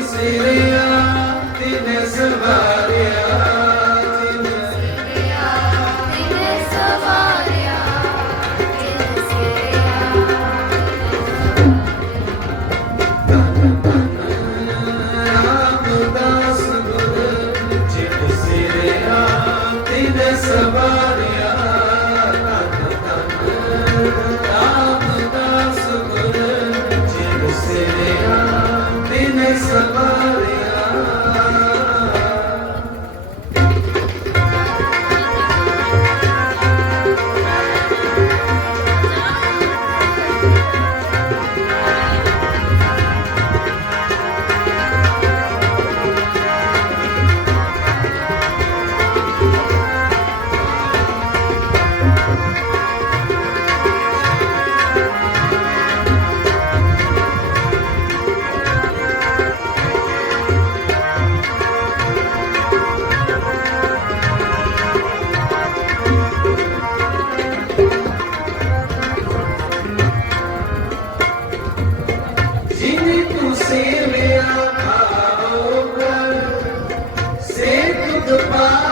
ਸਿਰਿਆ ਤਿਨੇ ਸਵਾ 감사합니다.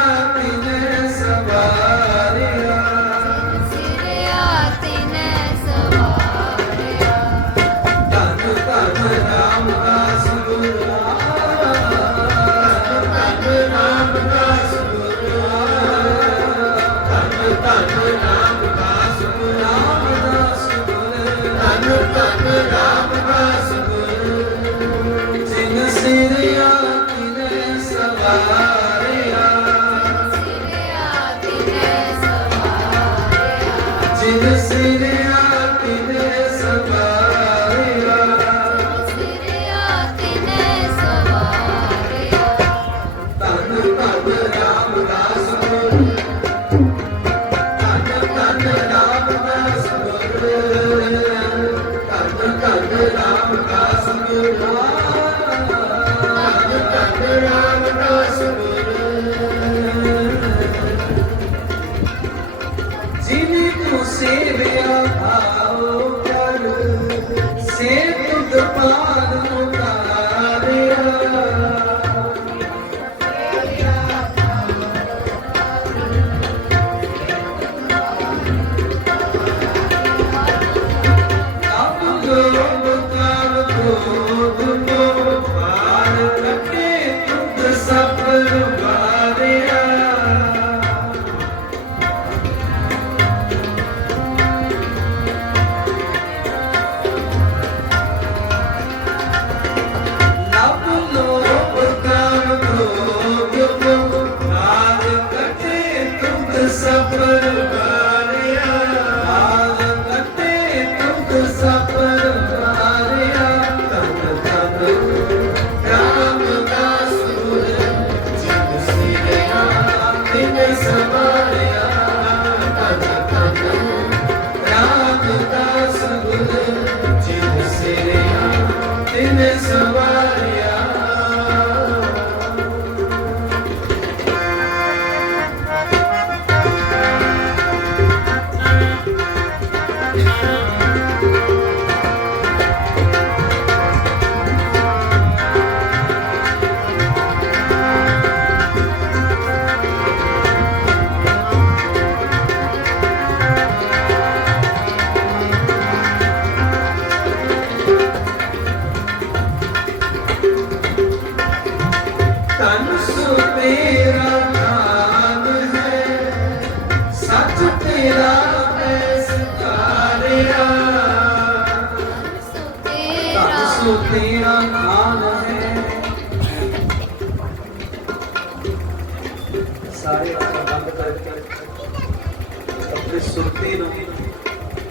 ਸਾਰੇ ਬੰਦ ਕਰਕੇ ਆਪਣੀ ਸੁਰਤੀ ਨੂੰ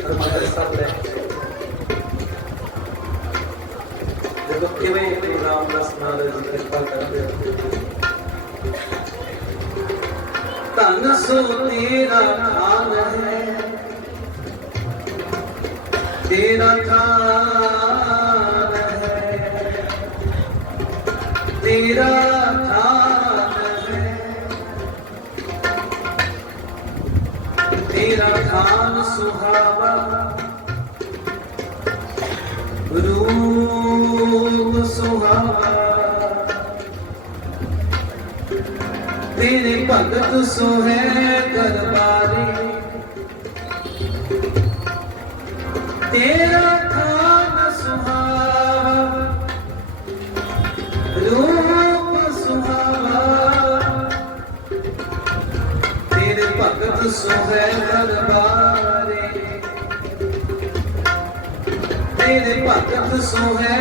ਹਰਮੰਦਰ ਸਾਹਿਬ ਲੈ ਜਦੋਂ ਕਿਵੇਂ ਗੁਰੂ ਰਾਮਦਾਸ ਨਾਲ ਕਿਰਪਾ ਕਰਦੇ ਹੋ ਤਨ ਸੁਤੀ ਰਾਮ ਹੈ। ਤੇਰਾ ਥਾਨ ਹੈ। ਤੇਰਾ ਥਾਨ ਖਾਨ ਸੁਹਾਵਾ। ਰੂਪ ਸੁਹਾਵਾ। ਤੇਰੇ ਭਗਤ ਸੋਹੈ ਦਰਬਾਰੇ। ਤੇਰਾ ਖਾਨ ਸੁਹੈ ਤੇਰੇ ਭਗਤ ਸੁਹੈ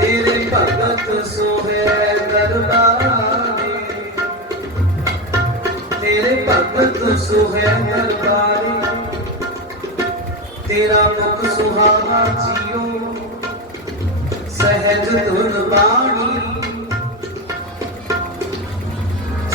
ਤੇਰੇ ਤੇਰੇ ਭਗਤ ਸੁਹੈ ਦਰਬਾਰੇ ਤੇਰਾ ਮੁਖ ਸੁਹਾਵਾ ਸਹਿਜ ਧੁਨ ਬਾਣੀ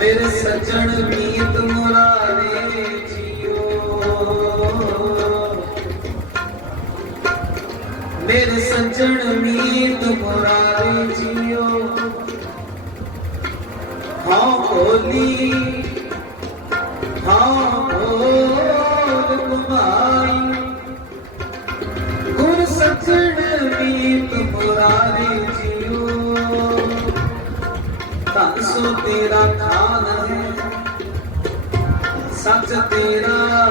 ਮੇਰੇ ਸੱਜਣ ਮੀਤ ਮੁਰਾਰੇ ਜੀਓ। ਮੇਰੇ ਸੱਜਣ ਮੀਤ ਮੁਰਾਰੇ ਜੀਓ। ਹਾਂ ਕੋਲੀ ਹਾਂ ਕੋਲ ਕੁਮਾਈ ਗੁਰ ਸੱਜਣ ਮੀਤ ਮੁਰਾਰੇ ਧਨ ਸੋ ਤੇਰਾ ਖਾਨ ਹੈ। ਸੱਚ ਤੇਰਾ